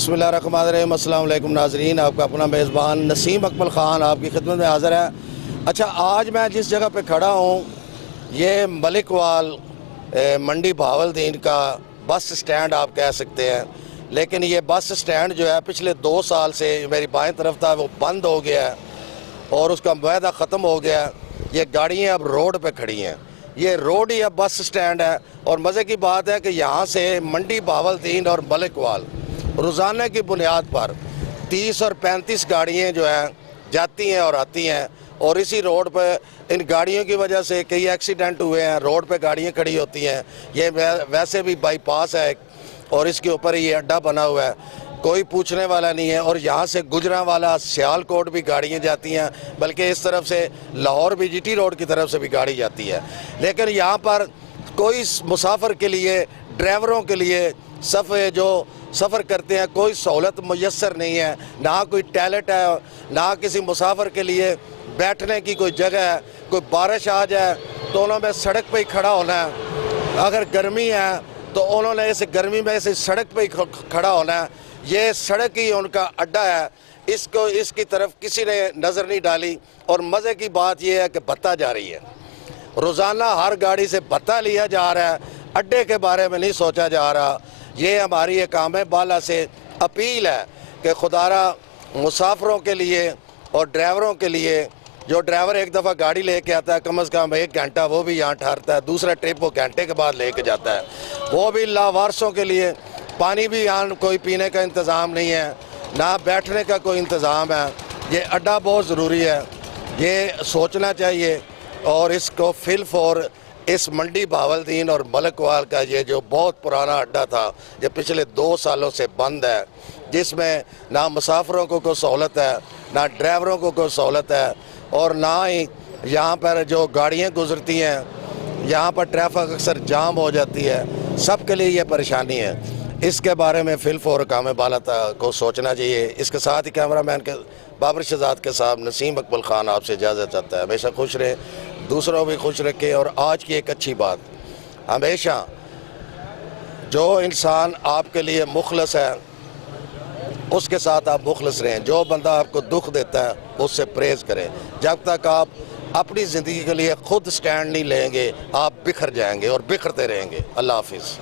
बिस्मिल्लाहिर्रहमानिर्रहीम। अस्सलाम वालेकुम नाज़रीन, आपका अपना मेज़बान नसीम अकमल ख़ान आपकी खिदमत में हाज़िर है। अच्छा, आज मैं जिस जगह पे खड़ा हूँ ये मलिकवाल मंडी बहावलदीन का बस स्टैंड आप कह सकते हैं। लेकिन ये बस स्टैंड जो है पिछले 2 साल से मेरी बाएं तरफ था वो बंद हो गया है और उसका मुआहदा ख़त्म हो गया है। ये गाड़ियाँ अब रोड पे खड़ी हैं, ये रोड ही अब बस स्टैंड है। और मज़े की बात है कि यहाँ से मंडी बहावलदीन और मलिकवाल रोज़ाना की बुनियाद पर 30 और 35 गाड़ियाँ जो हैं जाती हैं और आती हैं। और इसी रोड पर इन गाड़ियों की वजह से कई एक्सीडेंट हुए हैं, रोड पे गाड़ियाँ खड़ी होती हैं। ये वैसे भी बाईपास है और इसके ऊपर ये अड्डा बना हुआ है, कोई पूछने वाला नहीं है। और यहाँ से गुजरांवाला सियालकोट भी गाड़ियाँ जाती हैं, बल्कि इस तरफ से लाहौर भी जीटी रोड की तरफ से भी गाड़ी जाती है। लेकिन यहाँ पर कोई मुसाफिर के लिए, ड्राइवरों के लिए सफ़र करते हैं कोई सहूलत मुयस्सर नहीं है। ना कोई टॉयलेट है, ना किसी मुसाफिर के लिए बैठने की कोई जगह है। कोई बारिश आ जाए तो उन्होंने सड़क पे ही खड़ा होना है। अगर गर्मी है तो उन्होंने इस गर्मी में इस सड़क पे ही खड़ा होना है। ये सड़क ही उनका अड्डा है, इसकी तरफ किसी ने नज़र नहीं डाली। और मज़े की बात यह है कि भत्ता जारी है, रोज़ाना हर गाड़ी से भत्ता लिया जा रहा है, अड्डे के बारे में नहीं सोचा जा रहा। ये हमारी एक आमे बाला से अपील है कि खुदारा मुसाफिरों के लिए और ड्राइवरों के लिए, जो ड्राइवर एक दफ़ा गाड़ी लेके आता है कम से कम 1 घंटा वो भी यहाँ ठहरता है, दूसरा ट्रिप वो घंटे के बाद लेके जाता है, वो भी लावारसों के लिए। पानी भी यहाँ कोई पीने का इंतज़ाम नहीं है, ना बैठने का कोई इंतज़ाम है। ये अड्डा बहुत ज़रूरी है, ये सोचना चाहिए। और इसको फिलफोर इस मंडी बहावलदीन और मलिकवाल का ये जो बहुत पुराना अड्डा था, ये पिछले 2 सालों से बंद है, जिसमें ना मुसाफिरों को कोई सहूलत है, ना ड्राइवरों को कोई सहूलत है, और ना ही यहाँ पर जो गाड़ियाँ गुजरती हैं यहाँ पर ट्रैफिक अक्सर जाम हो जाती है। सबके लिए ये परेशानी है। इसके बारे में फिलफोर काम बाला को सोचना चाहिए। इसके साथ ही कैमरामैन के बाबर शहजाद के साथ नसीम अकमल ख़ान आपसे इजाज़त चाहता है। हमेशा खुश रहे, दूसरों भी खुश रखे। और आज की एक अच्छी बात, हमेशा जो इंसान आपके लिए मुखलस है उसके साथ आप मुखलस रहें। जो बंदा आपको दुख देता है उससे प्रेज़ करें। जब तक आप अपनी ज़िंदगी के लिए खुद स्टैंड नहीं लेंगे आप बिखर जाएंगे और बिखरते रहेंगे। अल्लाह हाफिज़।